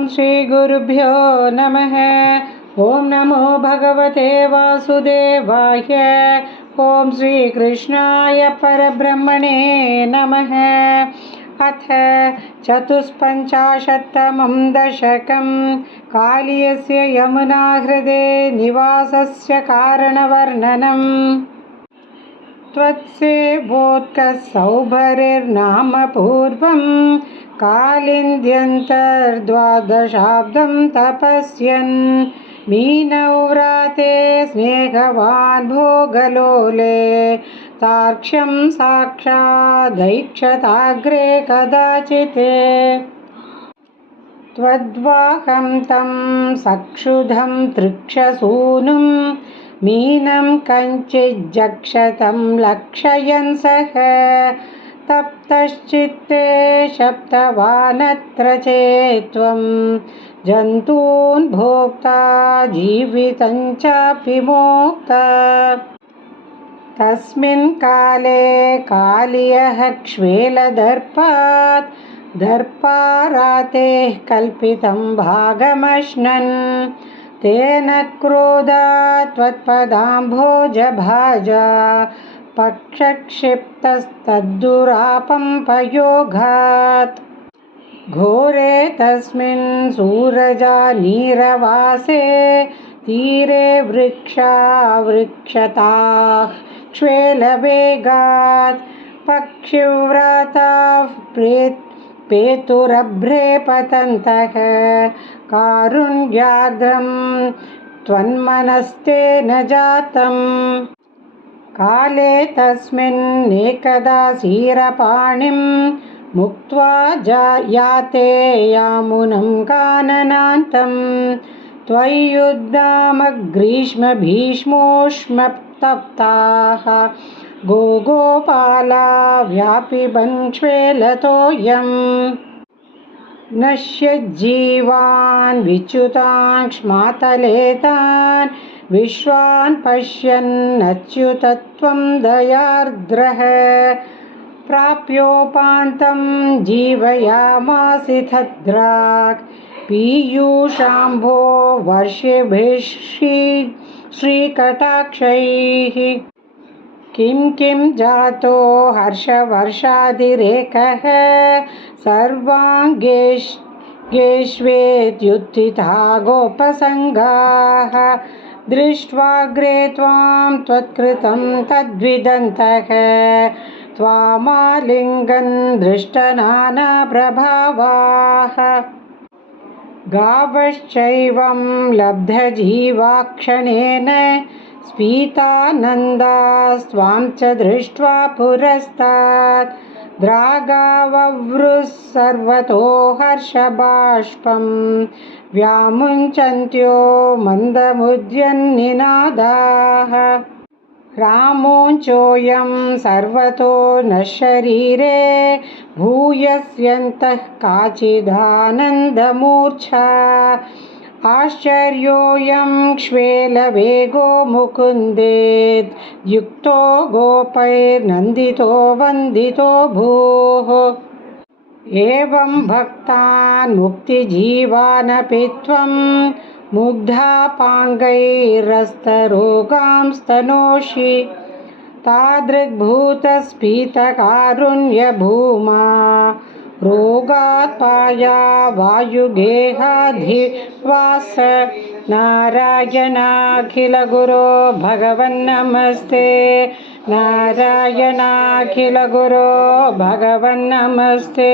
ॐ श्रीगुरुभ्यो नमः। ॐ नमो भगवते वासुदेवाय। ॐ श्रीकृष्णाय परब्रह्मणे नमः। अथ चतुष्पञ्चाशत्तमं दशकं। कालियस्य यमुनाहृदे निवासस्य कारणवर्णनम्। त्वत्सेवोत्कसौभरिर्नाम पूर्वं कालिन्द्यन्तर्द्वादशाब्दं तपस्यन् मीनव्राते स्नेहवान् भोगलोले तार्क्ष्यं साक्षादैक्षताग्रे कदाचित् त्वद्वाहं तं सक्षुधं तृक्षसूनुं मीनं कञ्चिज्जक्षतं लक्षयन् सः तप्तश्चित्ते शप्तवानत्र चेत्त्वं जन्तून् भोक्ता जीवितं चापि मोक्ता। तस्मिन् काले कालियः क्ष्वेलदर्पात् दर्पारातेः कल्पितं भागमश्नन् तेन क्रोधात् त्वत्पदाम्भोजभाजा पक्षक्षिप्तस्तद्दुरापम्पयोगात् घोरे तस्मिन् सूरजानीरवासे तीरे वृक्षा वृक्षताः क्ष्वेलवेगात् पक्षिव्राताः पेतुरभ्रे पतन्तः कारुण्यार्द्रं त्वन्मनस्तेन जातम्। काले तस्मिन्नेकदा क्षीरपाणिं मुक्त्वा याते यामुनं काननान्तं त्वय्युद्दामग्रीष्मभीष्मोष्मतप्ताः गोपाला व्यापिबन् क्ष्वेलतोऽयम् नश्यज्जीवान् विच्युतान् क्ष्मातलेतान् विश्वान् पश्यन्नच्युतत्वं दयार्द्रः प्राप्योपान्तं जीवयामासिथ द्राक् पीयूषाम्भो वर्षिभिः श्रीकटाक्षैः किं जातो हर्षवर्षादिरेकः सर्वाङ्गेष्वेत्युत्थिता गोपसङ्गाः दृष्ट्वाग्रे त्वां त्वत्कृतं तद्विदन्तः त्वामालिङ्गन् दृष्टनानाप्रभावाः गावश्चैवं लब्धजीवाक्षणेन स्फीतानन्दास्त्वां च दृष्ट्वा पुरस्तात् द्रागाववृः सर्वतो हर्षबाष्पं व्यामुञ्चन्त्यो मन्दमुद्यन्निनादाः रामोऽचोऽयं सर्वतो न शरीरे भूयस्यन्तः काचिदानन्दमूर्च्छा आश्चर्योऽयं क्ष्वेलवेगो मुकुन्देत् युक्तो गोपैर्नन्दितो वन्दितो भूः एवं भक्तान् मुक्तिजीवानपि त्वं मुग्धापाङ्गैरस्तरोगां स्तनोषि तादृग्भूतस्फीतकारुण्यभूमा रोगात्पाया वायुगेहाधिवास नारायणाखिलगुरो भगवन्नमस्ते नारायणाखिलगुरो भगवन्नमस्ते।